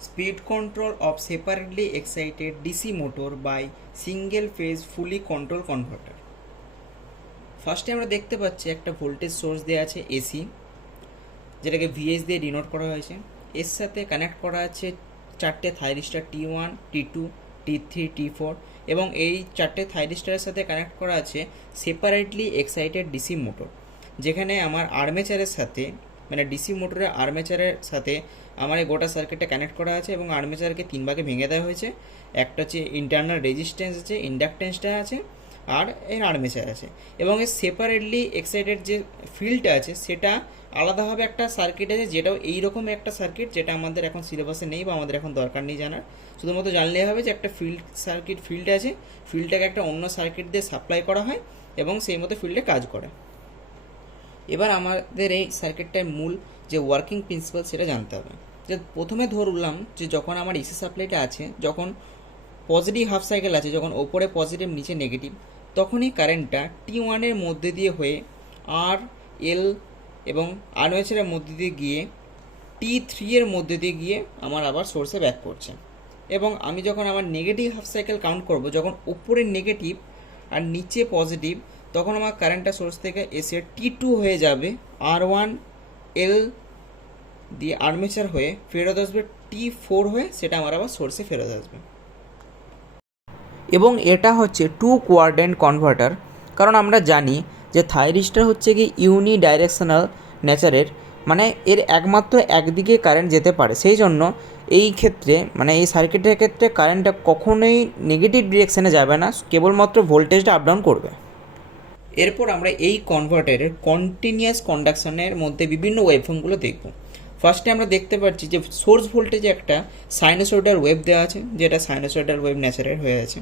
Speed control of separately excited DC motor by single phase fully control converter. ফার্স্টে আমরা দেখতে পাচ্ছি একটা ভোল্টেজ সোর্স দেওয়া আছে এসি, যেটাকে ভিএস দিয়ে ডিনোট করা হয়েছে। এর সাথে কানেক্ট করা আছে চারটে থাইরিস্টার T1, T2, T3, T4 এবং এই চারটে থাইরিস্টারের সাথে কানেক্ট করা আছে সেপারেটলি এক্সাইটেড ডিসি মোটর, যেখানে আমার আর্মেচারের সাথে মানে ডিসি মোটরের আর্মেচারের সাথে আমার এই গোটা সার্কিটটা কানেক্ট করা আছে এবং আর্মেচারকে তিন ভাগে ভেঙে দেওয়া হয়েছে। একটা হচ্ছে ইন্টারনাল রেজিস্ট্যান্স আছে, ইন্ডাকটেন্সটা আছে আর এর আর্মেচার আছে, এবং এর সেপারেটলি এক্সাইটেড যে ফিল্ডটা আছে সেটা আলাদাভাবে একটা সার্কিট আছে, যেটাও এইরকম একটা সার্কিট, যেটা আমাদের এখন সিলেবাসে নেই বা আমাদের এখন দরকার নেই জানার। শুধুমাত্র জানলেই হবে যে একটা ফিল্ড আছে, ফিল্ডটাকে একটা অন্য সার্কিট দিয়ে সাপ্লাই করা হয় এবং সেই মতো ফিল্ডে কাজ করে। এবার আমাদের এই সার্কিটটার মূল যে ওয়ার্কিং প্রিন্সিপাল সেটা জানতে হবে। যে প্রথমে ধরলাম যে যখন আমার এসি সাপ্লাইটা আছে, যখন পজিটিভ হাফ সাইকেল আছে, যখন ওপরে পজিটিভ নিচে নেগেটিভ, তখনই কারেন্টটা T1 মধ্যে দিয়ে হয়ে আর এল এবং আর্মেচারের মধ্যে দিয়ে গিয়ে T3 মধ্যে দিয়ে গিয়ে আমার আবার সোর্সে ব্যাক করছে। এবং আমি যখন আমার নেগেটিভ হাফ সাইকেল কাউন্ট করব, যখন ওপরে নেগেটিভ আর নিচে পজিটিভ, তখন আমার কারেন্টটা সোর্স থেকে এসে T2 হয়ে যাবে, R1 এল দিয়ে আর্মেচার হয়ে ফেরত আসবে T4 হয়ে, সেটা আমার আবার সোর্সে ফেরত আসবে। এবং এটা হচ্ছে টু কোয়াড্রেন্ট কনভার্টার, কারণ আমরা জানি যে থাইরিস্টার হচ্ছে কি ইউনি ডাইরেকশনাল নেচারের, মানে এর একমাত্র একদিকে কারেন্ট যেতে পারে। সেই জন্য এই ক্ষেত্রে মানে এই সার্কিটের ক্ষেত্রে কারেন্টটা কখনোই নেগেটিভ ডিরেকশানে যাবে না, কেবলমাত্র ভোল্টেজটা আপ ডাউন করবে। এরপর আমরা এই কনভার্টারের কন্টিনিউয়াস কন্ডাকশনের মধ্যে বিভিন্ন ওয়েভফর্মগুলো দেখব। ফার্স্টে আমরা দেখতে পাচ্ছি যে সোর্স ভোল্টেজে একটা সাইনোসয়েডাল ওয়েভ দেওয়া আছে, যেটা সাইনোসয়েডাল ওয়েভ ন্যাচারের হয়ে আছে।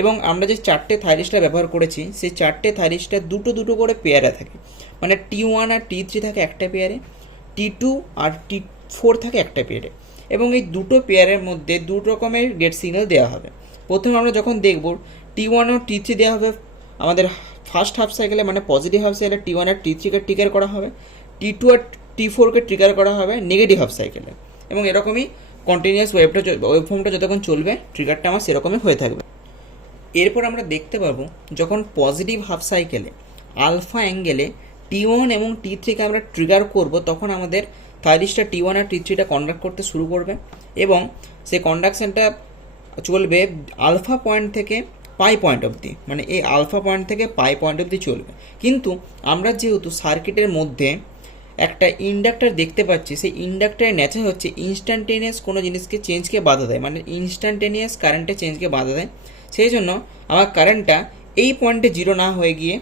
এবং আমরা যে চারটে থাইরিস্টার ব্যবহার করেছি, সেই চারটে থাইরিস্টার দুটো দুটো করে পেয়ারে থাকে, মানে T1 আর T3 থাকে একটা পেয়ারে, T2 আর T4 থাকে একটা পেয়ারে। এবং এই দুটো পেয়ারের মধ্যে দু রকমের গেট সিগন্যাল দেওয়া হবে। প্রথমে আমরা যখন দেখব T1 ও T3 দেওয়া হবে আমাদের ফার্স্ট হাফ সাইকেলে, মানে পজিটিভ হাফ সাইকেলে T1 আর T3কে ট্রিগার করা হবে, T2 আর T4কে ট্রিগার করা হবে নেগেটিভ হাফ সাইকেলে। এবং এরকমই কন্টিনিউয়াস ওয়েভফর্মটা যতক্ষণ চলবে ট্রিগারটা আমার সেরকমই হয়ে থাকবে। এরপর আমরা দেখতে পাবো যখন পজিটিভ হাফ সাইকেলে আলফা অ্যাঙ্গেলে T1 এবং T3কে আমরা ট্রিগার করব, তখন আমাদের থাইরিস্টার T1 আর T3টা কন্ডাক্ট করতে শুরু করবে এবং সেই কন্ডাকশানটা চলবে আলফা পয়েন্ট থেকে পাই পয়েন্ট অবধি, মানে এই আলফা পয়েন্ট থেকে পাই পয়েন্ট অবধি চলবে। কিন্তু আমরা যেহেতু সার্কিটের মধ্যে একটা ইন্ডাক্টর দেখতে পাচ্ছি, সেই ইন্ডাক্টরের নেচার হচ্ছে ইনস্ট্যান্টেনিয়াস কোনো জিনিসকে চেঞ্জকে বাধা দেয়, মানে ইনস্ট্যান্টেনিয়াস কারেন্টের চেঞ্জকে বাধা দেয়। সেই জন্য আমার কারেন্টটা এই পয়েন্টে জিরো না হয়ে গিয়ে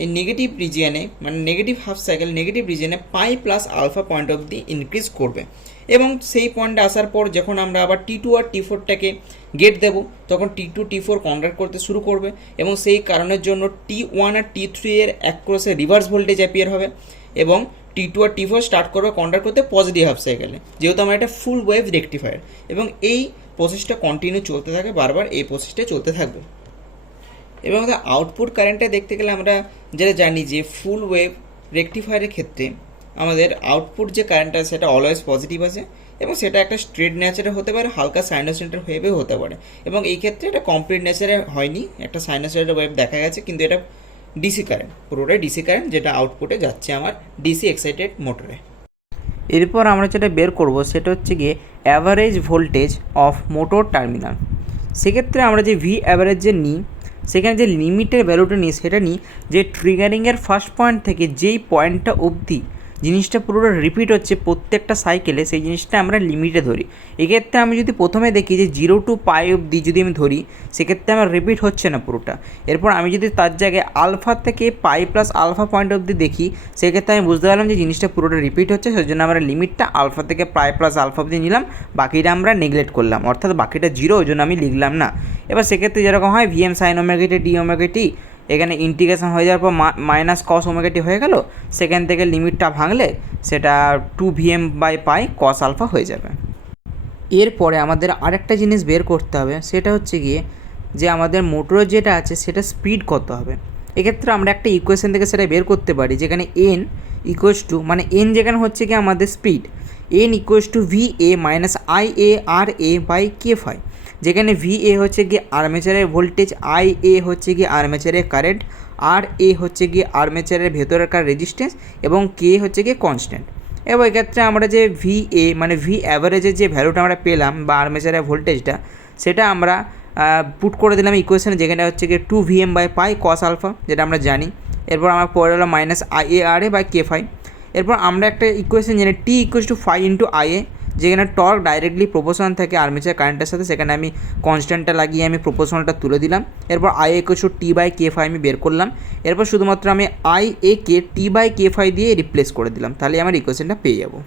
এই নেগেটিভ রিজিয়নে, মানে নেগেটিভ হাফ সাইকেল নেগেটিভ রিজিয়নে পাই প্লাস আলফা পয়েন্ট অবধি ইনক্রিজ করবে। এবং সেই পয়েন্টে আসার পর যখন আমরা আবার T2 আর T4টাকে গেট দেবো, তখন T2 T4 কনভার্ট করতে শুরু করবে এবং সেই কারণের জন্য T1 আর T3 এর অ্যাক্রসে রিভার্স ভোল্টেজ অ্যাপিয়ার হবে এবং T2 আর T4 স্টার্ট করবে কনভার্ট করতে পজিটিভ হাফ সাইকেলে, যেহেতু আমার একটা ফুল ওয়েভ রেকটিফায়ার। এবং এই প্রসেসটা কন্টিনিউ চলতে থাকে, বারবার এই প্রসেসটা চলতে থাকবে। এবং আমাদের আউটপুট কারেন্টটা দেখতে গেলে আমরা যেটা জানি যে ফুল ওয়েভ রেকটিফায়ারের ক্ষেত্রে আমাদের আউটপুট যে কারেন্টটা সেটা অলওয়েজ পজিটিভ আছে এবং সেটা একটা স্ট্রেট নেচারে হতে পারে, হালকা সাইনোসয়েডাল ওয়েভেও হতে পারে। এবং এই ক্ষেত্রে এটা কমপ্লিট নেচারে হয়নি, একটা সাইনোসয়েডাল ওয়েভ দেখা গেছে, কিন্তু এটা ডিসি কারেন্ট, পুরোটাই ডিসি কারেন্ট, যেটা আউটপুটে যাচ্ছে আমার ডিসি এক্সাইটেড মোটরে। এরপর আমরা যেটা বের করব সেটা হচ্ছে গিয়ে average voltage of motor terminal. সেক্ষেত্রে আমরা যে ভি অ্যাভারেজ যে নিই, সেখানে যে লিমিটের ভ্যালুটা নিই সেটা নিই যে ট্রিগারিংয়ের ফার্স্ট পয়েন্ট থেকে যেই পয়েন্টটা অবধি জিনিসটা পুরোটা রিপিট হচ্ছে প্রত্যেকটা সাইকেলে, সেই জিনিসটা আমরা লিমিটে ধরি। এক্ষেত্রে আমি যদি প্রথমে দেখি যে 0 টু পাই অবধি যদি আমি ধরি, সেক্ষেত্রে আমার রিপিট হচ্ছে না পুরোটা। এরপর আমি যদি তার জায়গায় আলফা থেকে পাই প্লাস আলফা পয়েন্ট অবধি দেখি, সেক্ষেত্রে আমি বুঝতে পারলাম যে জিনিসটা পুরোটা রিপিট হচ্ছে। সেই জন্য আমরা লিমিটটা আলফা থেকে পাই প্লাস আলফা অবধি নিলাম, বাকিটা আমরা নেগলেক্ট করলাম, অর্থাৎ বাকিটা জিরো, ওই জন্য আমি লিখলাম না। এবার সেক্ষেত্রে যেরকম হয় VM sine omega T D omega T, এখানে ইন্টিগ্রেশন হয়ে যাওয়ার পর মাইনাস কস ওমেগা টি হয়ে গেল, সেখান থেকে লিমিটটা ভাঙলে সেটা 2 বাই পাই কস আলফা হয়ে যাবে। এরপরে আমাদের আরেকটা জিনিস বের করতে হবে, সেটা হচ্ছে গিয়ে যে আমাদের মোটরের যেটা আছে সেটা স্পিড কত হবে। এক্ষেত্রে আমরা একটা ইকুয়েশন থেকে সেটা বের করতে পারি, যেখানে এন ইকুয়ালস টু, মানে এন যেখানে হচ্ছে কি আমাদের speed, N equals to V A minus I A R A by K phi, যেখানে ভি এ হচ্ছে গিয়ে আর্মেচারের ভোল্টেজ, আই এ হচ্ছে গিয়ে আর্মেচারের কারেন্ট, আর এ হচ্ছে গিয়ে আর্মেচারের ভেতরকার রেজিস্ট্যান্স এবং কে হচ্ছে গিয়ে কনস্ট্যান্ট। এবং এক্ষেত্রে আমরা যে ভি এ মানে ভি অ্যাভারেজের যে ভ্যালুটা আমরা পেলাম বা আর্মেচারের ভোল্টেজটা, সেটা আমরা পুট করে দিলাম ইকুয়েশনে, যেখানে হচ্ছে গিয়ে 2 VM by pi cos alpha, যেটা আমরা জানি। এরপর আমার পরে হলো minus I A R A by K phi. এরপর আমরা একটা ইকুয়েশন জানি T equals to phi into I A, যেখানে টর্ক ডাইরেক্টলি প্রপোর্শনাল থাকে আর্মেচার কারেন্টের সাথে, সেখানে আমি কনস্ট্যান্টটা লাগিয়ে আমি প্রপোর্শনালটা তুলে দিলাম। এরপর I equals to T by K phi আমি বের করলাম। এরপর শুধুমাত্র আমি I A K T by K phi দিয়ে রিপ্লেস করে দিলাম, তাহলে আমার ইকুয়েশনটা পেয়ে যাবো।